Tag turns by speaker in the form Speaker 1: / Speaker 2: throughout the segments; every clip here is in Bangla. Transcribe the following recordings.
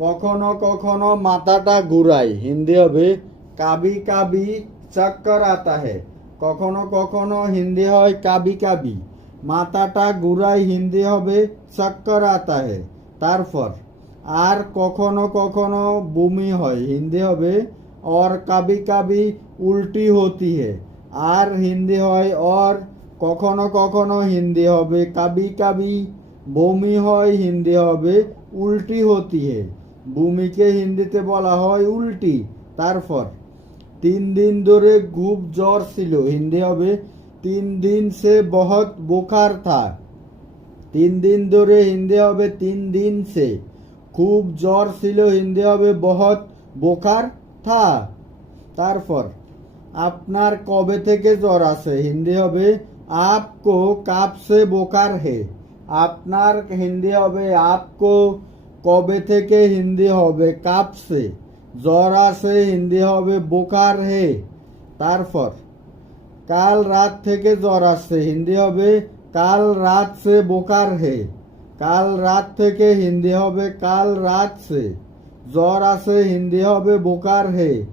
Speaker 1: কখনো কখনো মাথাটা ঘুরায় হিন্দি হবে কাবি কাবি চক্কর আতা হে কখনো কখনো হিন্দি হয় কাবি কাবি মাথাটা ঘুরায় হিন্দি হবে চক্কর আতা হে তারপর আর কখনো কখনো বমি হয় হিন্দি হবে और कभी कभी উল্টি হতি হে আর হিন্দি হয় और কখনো কখনো হিন্দি হবে কাবি কাবি বমি হয় হিন্দি হবে উল্টি হতি হে ভূমিকে হিন্দিতে বলা হয় উল্টি, তারপর তিন দিন ধরে খুব জ্বর ছিল, হিন্দি হবে তিন দিন সে বহুত বুখার থা। তিন দিন ধরে হিন্দি হবে তিন দিন সে। খুব জ্বর ছিল, হিন্দি হবে বহুত বোখার থা। তারপর, আপনার কবে থেকে জ্বর আছে? হিন্দি হবে আপকো কাপ সে বোকার হে। আপনার হিন্দি হবে আপকো কবে থেকে হিন্দি হবে? কাপ সে জ্বর আছে হিন্দি হবে, বোকার হে। তারপর, কাল রাত থেকে জ্বর আসছে, হিন্দি হবে, কাল রাত সে বোকার হে। কাল রাত থেকে হিন্দি হবে, কাল রাত সে। জ্বর আছে হিন্দি হবে, বোকার হে।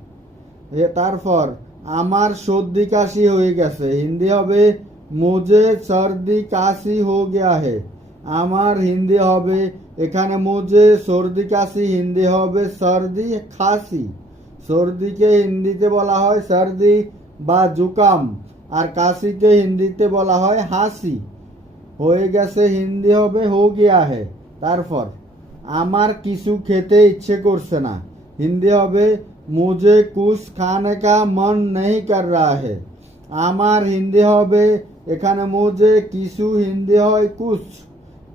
Speaker 1: এ, তারপর, আমার সর্দি কাশি হয়ে গেছে, হিন্দি হবে, মুজে সর্দি কাশি হো গিয়া হে। আমার হিন্দি হবে। এখানে মুজে সর্দি কাশি, হিন্দি হবে সর্দি খাসি। সর্দিকে হিন্দিতে বলা হয় সর্দি বা জুকাম, আর কাশিকে হিন্দিতে বলা হয় হাসি। হয়ে গেছে, হিন্দি হবে হো গিয়া হে। তারপর, আমার কিছু খেতে ইচ্ছে করছে না। হিন্দি হবে মুজে কুছ খানে কা মন নেই কর রা হে। আমার হিন্দি হবে, এখানে মুঝে কিছু হিন্দি হয় কুছ।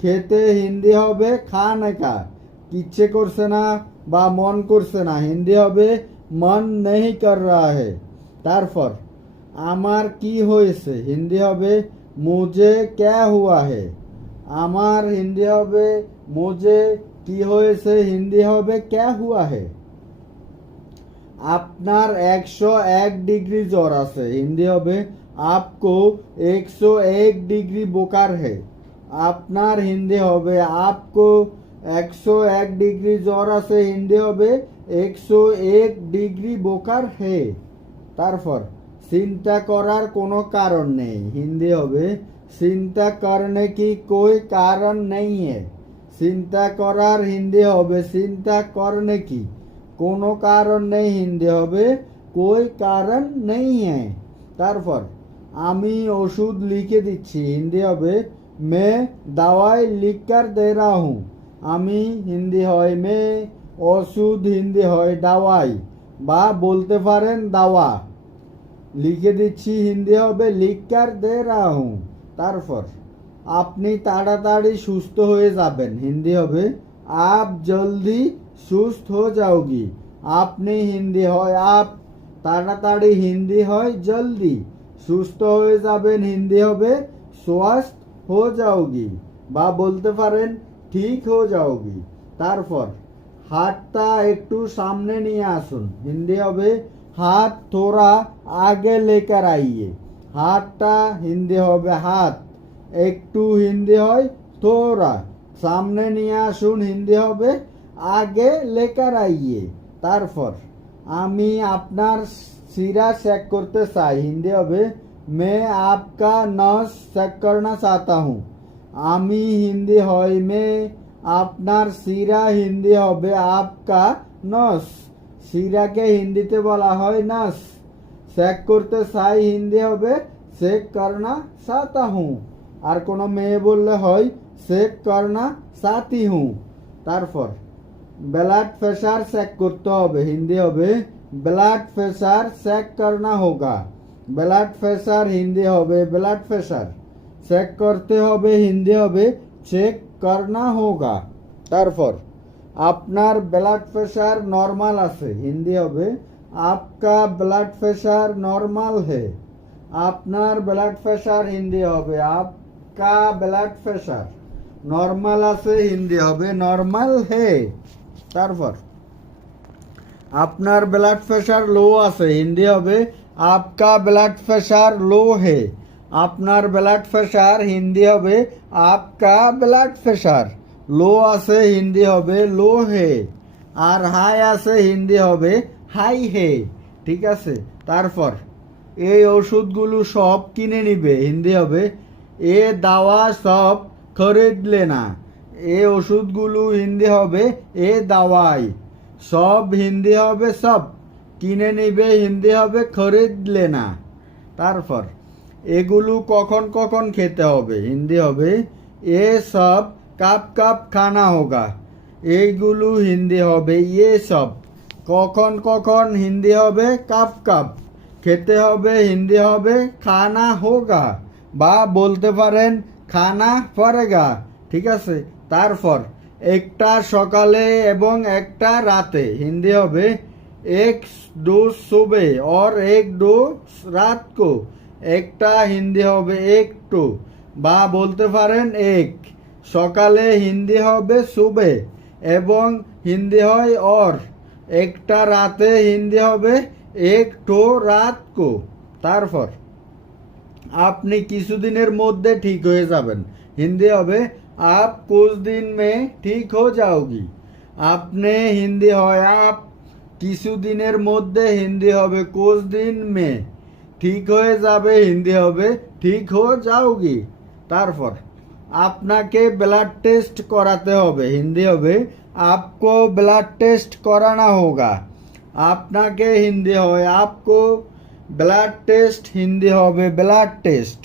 Speaker 1: খেতে হিন্দি হবে খানে কা ইচ্ছে করছে না বা মন করছে না। হিন্দি হবে, মন নেই কর রা হে। তারপর, আমার কি হয়েছে? হিন্দি হবে, মুঝে ক্যা হুয়া হে? আমার হিন্দি হবে, মুঝে কি হয়েছে? হিন্দি হবে, ক্যা হুয়া হে? আপনার একশো এক ডিগ্রি জ্বর আছে। হিন্দি হবে, আপকো একশো এক ডিগ্রি বোকার হে। আপনার হিন্দি হবে। আপকো একশো এক ডিগ্রি জ্বর আছে, হিন্দি হবে। একশো এক ডিগ্রি বোকার হে। তারপর, চিন্তা করার কোনো কারণ নেই। হিন্দি হবে, চিন্তা করনে কি কোই কারণ নেই চিন্তা করার হিন্দি হবে, চিন্তা করনে কি? কোনো কারণ নেই, হিন্দি হবে, কোই কারণ নেই তারপর, আমি ওষুধ লিখে দিচ্ছি। হিন্দি হবে মে দাওয়াই লিখকার দে রা হুঁ আমি হিন্দি হয় মে ওষুধ হিন্দি হয় দাওয়াই বা বলতে পারেন দাওয়া লিখে দিচ্ছি হিন্দি হবে লিখকার দে রা হুঁ তারপর আপনি তাড়াতাড়ি সুস্থ হয়ে যাবেন হিন্দি হবে আপ জলদি সুস্থ হো যাওগি আপনি হিন্দি হয় আপ তাড়াতাড়ি হিন্দি হয় জলদি সুস্থ হয়ে যাবেন হিন্দি হবে স্বাস্থ্য হো যাওগি, বা বলতে পারেন, ঠিক হো যাওগি। তারপর, হাতটা একটু সামনে নিয়ে আসুন। হিন্দি হবে, হাত থোড়া আগে লেকার আইয়ে। হাতটা, হিন্দি হবে, হাত। একটু হিন্দি হয় থোড়া সামনে নিয়ে আসুন, হিন্দি হবে, আগে লেকার আইয়ে। তারপর, আমি আপনার সিরা চেক করতে চাই। হিন্দি হবে মে আপকা নস চেক করনা চাহতা হুঁ আমি হিন্দি হয় মে আপনার সিরা হিন্দি হবে আপকা নস সিরাকে হিন্দিতে বলা হয় নাস চেক করতে চাই হিন্দি হবে চেক করনা চাহতা হুঁ আর কোনো মেয়ে বললে হয় চেক করনা চাতি হুঁ তারপর ব্লাড প্রেশার চেক করতে হবে হিন্দি হবে ব্লাড প্রেশার চেক করনা হোগা ব্লাড প্রেশার হিন্দি হবে ব্লাড প্রেশার চেক করতে হবে হিন্দি হবে চেক করনা হোগা তারপর আপনার ব্লাড প্রেশার নর্মাল আছে হিন্দি হবে আপকা ব্লাড প্রেশার নর্মাল হে আপনার ব্লাড প্রেশার হিন্দি হবে আপকা ব্লাড প্রেশার নর্মাল আছে হিন্দি হবে নর্মাল হে তারপর আপনার ব্লাড প্রেশার লো আছে হিন্দি হবে আপকা ব্লাড প্রেশার লো হে আপনার ব্লাড প্রেশার হিন্দি হবে আপকা ব্লাড প্রেশার লো আছে হিন্দি হবে লো হে আর হাই আছে হিন্দি হবে হাই হে ঠিক আছে তারপর এই ওষুধগুলো সব কিনে নিবে হিন্দি হবে এ দাওয়া সব খরিদ লেনা এ ওষুধগুলো হিন্দি হবে এ দাওয়াই সব হিন্দি হবে সব কিনে নিবে, হিন্দি হবে, খরিদ লেনা তারপর, এগুলো কখন কখন খেতে হবে? হিন্দি হবে, এ সব কাপ কাপ খানা হোগা। এইগুলো হিন্দি হবে ইয়ে সব কখন কখন হিন্দি হবে, কাপ কাপ খেতে হবে, হিন্দি হবে, খানা হোগা। বা বলতে পারেন, খানা পরেগা ঠিক আছে? তারপর, একটা সকালে এবং একটা রাতে হিন্দি হবে এক দো সুবে और এক দো রাত কো একটা হিন্দি হবে একটু বা বলতে পারেন এক সকালে হিন্দি হবে সুবে এবং হিন্দি হয় অর একটা রাতে হিন্দি হবে একটু রাত কো তারপর আপনি কিছুদিনের মধ্যে ঠিক হয়ে যাবেন হিন্দি হবে আপ কুছ দিন মে ঠিক হো যাওগি আপনি হিন্দি হয় আপ কিছুদিনের মধ্যে হিন্দি হবে কুছ দিন মে। ঠিক হয়ে যাবে, হিন্দি হবে। ঠিক হো যাওগি তারপর, আপনাকে ব্লাড টেস্ট করাতে হবে, হিন্দি হবে। আপকো ব্লাড টেস্ট করানা হোগা। আপনাকে হিন্দি হয় আপকো ব্লাড টেস্ট হিন্দি হবে ব্লাড টেস্ট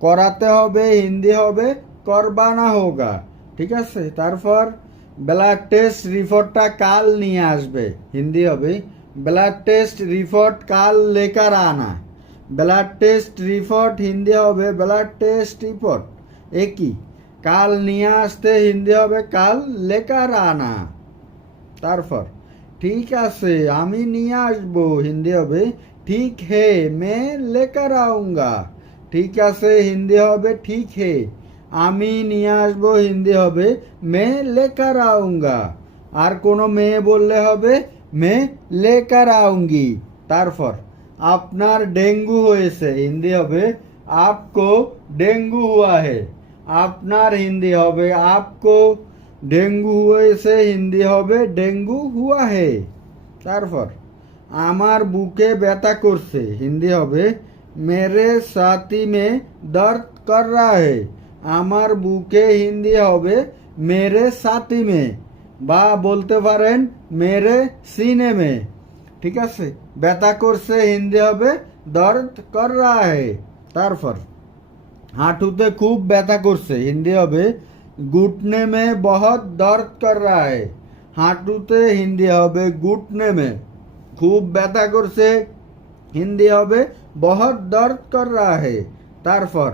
Speaker 1: করাতে হবে, হিন্দি হবে, করবানা হোগা। ঠিক আছে? তারপর ব্লাড টেস্ট রিপোর্টটা কাল নিয়ে আসবে। হিন্দি হবে, ব্লাড টেস্ট রিপোর্ট কাল লেকার আনা। ব্লাড টেস্ট রিপোর্ট হিন্দি হবে, ব্লাড টেস্ট রিপোর্ট একই কাল নিয়ে আসতে হিন্দি হবে, কাল লেকার আনা। তারপর, ঠিক আছে, আমি নিয়ে আসব হিন্দি হবে, ঠিক হে, মে লেকার আউঙ্গা। ঠিক আছে হিন্দি হবে, ঠিক হে। আমি নিয়ে আসব, হিন্দি হবে, মে লেকার আউঙ্গা। আর কোনো মেয়ে বললে হবে, মে লেকার আউঙ্গি। তারপর, আপনার ডেঙ্গু হয়েছে, হিন্দি হবে, আপকো ডেঙ্গু হুয়া হে। আপনার হিন্দি হবে, আপকো ডেঙ্গু হয়েছে, হিন্দি হবে, ডেঙ্গু হুয়া হে। তারপর, আমার বুকে ব্যথা করছে, হিন্দি হবে, মেরে সাথী মে দর্দ কর রা হে। আমার বুকে হিন্দি হবে, মেরে সাথী মে বা বলতে পারেন, মেরে সিনে মে ঠিক আছে? ব্যথা করছে, হিন্দি হবে, দর্দ কর রা হে তারপর। হাঁটুতে খুব ব্যথা করছে, হিন্দি হবে ঘুটনে মে বহুত দর্দ কর রা হে হাঁটুতে হিন্দি হবে ঘুটনে মে খুব ব্যথা করছে, হিন্দি হবে, বহুত দর্দ কর রা হে তারপর।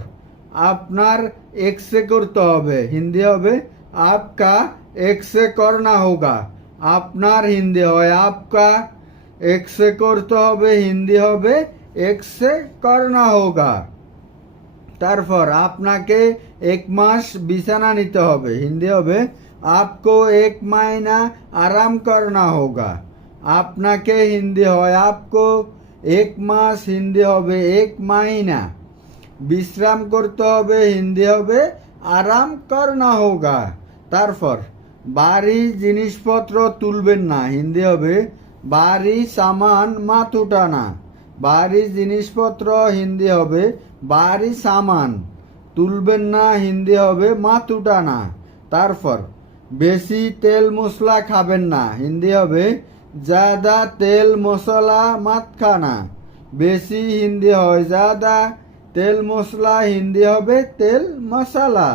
Speaker 1: আপনার এক্সরে করতে হবে। হিন্দি হবে, আপকা এক্সরে করনা হোগা। আপনার হিন্দি হয়, আপকা এক্সরে করতে হবে, হিন্দি হবে এক্সরে করনা হোগা। তারপর আপনাকে এক মাস বিছানা নিতে হবে। হিন্দি হবে, আপকো এক মাইনা আরাম করনা হোগা। আপনাকে হিন্দি হয়, আপকো এক মাস হিন্দি হবে, এক মাইনা। বিশ্রাম করতে হবে, হিন্দি হবে, আরাম করনা হোগা। তারপর, বাড়ি জিনিসপত্র তুলবেন না, হিন্দি হবে, বাড়ি সামান মাত উঠানা। বাড়ি জিনিসপত্র, হিন্দি হবে, বাড়ি সামান। তুলবেন না, হিন্দি হবে মাত উঠানা। তারপর, বেশি তেল মশলা খাবেন না, হিন্দি হবে, জাদা তেল মশলা মাত খানা বেশি হিন্দি হয়, জাদা তেল মশলা হিন্দি হবে তেল মশলা।